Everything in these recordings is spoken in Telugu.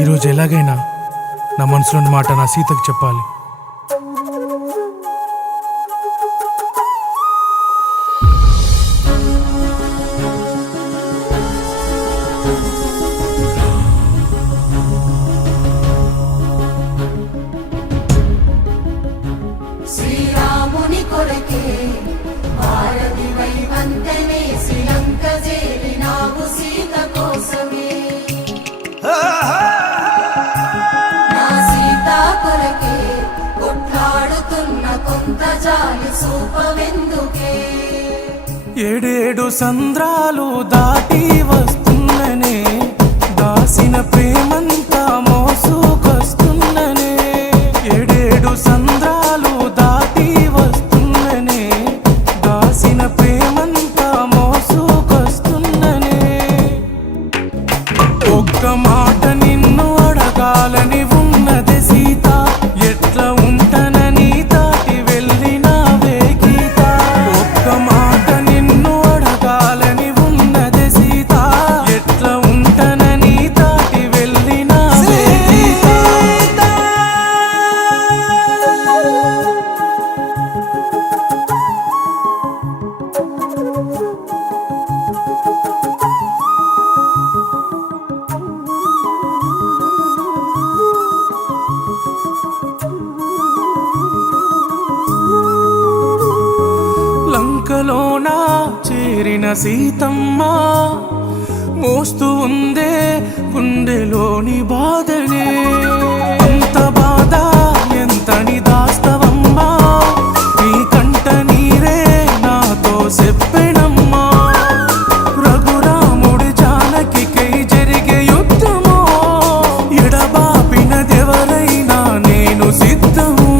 ఈరోజు ఎలాగైనా నా మనసులోని మాట నా సీతకు చెప్పాలి. శ్రీరాముని కొరకే భారతివై వంతనే శ్రీలంక చేరినావు సీత కోసమే. నా సీత కొరకే కొట్లాడుతున్న కొంత జాలి సూపవెందుకే. ఏడేడు సంద్రాలు దాటి వస్తున్ననే, దాసిన ప్రేమంతా మోసుకొస్తున్ననే. ఏడేడు సంద్రాలు దాటి వస్తున్ననే, దాసిన ప్రేమంతా మోసుకొస్తున్ననే. ఒక్క మాట నిన్ను అడగాలని ఉన్నది సీత, ఎట్లా ఉంటానని దాటి వెళ్ళినావే గీత. ఒక్క మాట నిన్ను అడగాలని ఉన్నది సీత, ఎట్లా ఉంటానని దాటి వెళ్ళినావే గీత. లంకలోనా చేరిన సీతమ్మ మోస్తూ ఉందే గుండెలోని బాధనే. అంత బాధ ఎంతని దాస్తవమ్మా, నీ కంట నీరే నాతో చెప్పెనమ్మా. రఘురాముడి జానకికై జరిగే యుద్ధమో, ఎడబాపినదెవరైనా నేను సిద్ధము.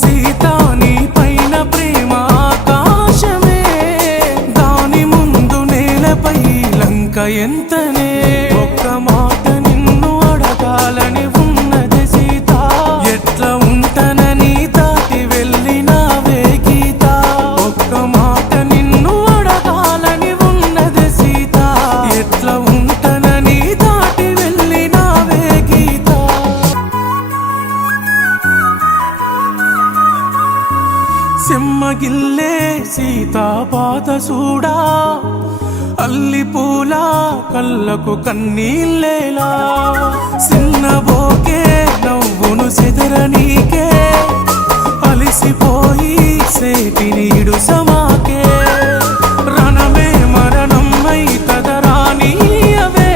సీతా నీ పైన ప్రేమ ఆకాశమే, దాని ముందు నేలపై లంక ఎంతనే. ఒక్క మాట నిన్ను అడగాలని ఉన్నది సీత, ఎట్లా ఉంటానని దాటి వెళ్ళినావే గీత. ఒక్క మాట నిన్ను అడగాలని ఉన్నది సీత, ఎట్లా ఉంటానని దాటి వెళ్ళినావే గీత. సెమ్మగిల్లే సీతా పాత సూడా, అల్లి పూల కళ్ళకు కన్నీళ్ళేలా. సిన్నబోకే నవ్వును సెదరనీకే, అలిసిపోయి సేటిని ఇడు సమాకే. రణమే మరణమై తదరానీయవే,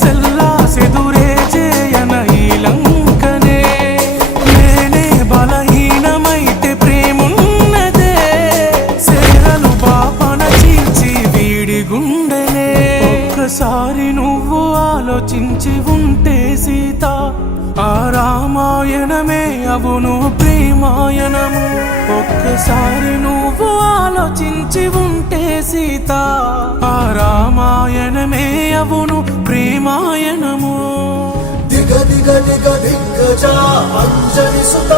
సెల్లా సెదురే చేయన ఈ లంకనే. నేనే బలహీనమైతే ప్రేమున్నదే, సేరలు పాపన చీల్చి వీడి గుండెనే. ఒక్కసారి నువ్వు ఆలోచించి ఉంటే సీత, ఆ రామాయణమే అవును ప్రేమాయణము. ఒక్కసారి నువ్వు ఆలోచించి ఉంటే సీత, ఆ రామాయణమే అవును ప్రేమాయణము. దిగ దిగ దిగ దిగ్గజ అంజని సుత,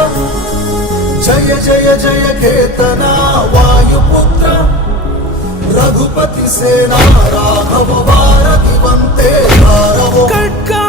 జయ జయ జయ కేతన వాయుపుత్ర. రఘుపతి సేనా రాఘవ వారధి వందే భారవో. ఖడ్గా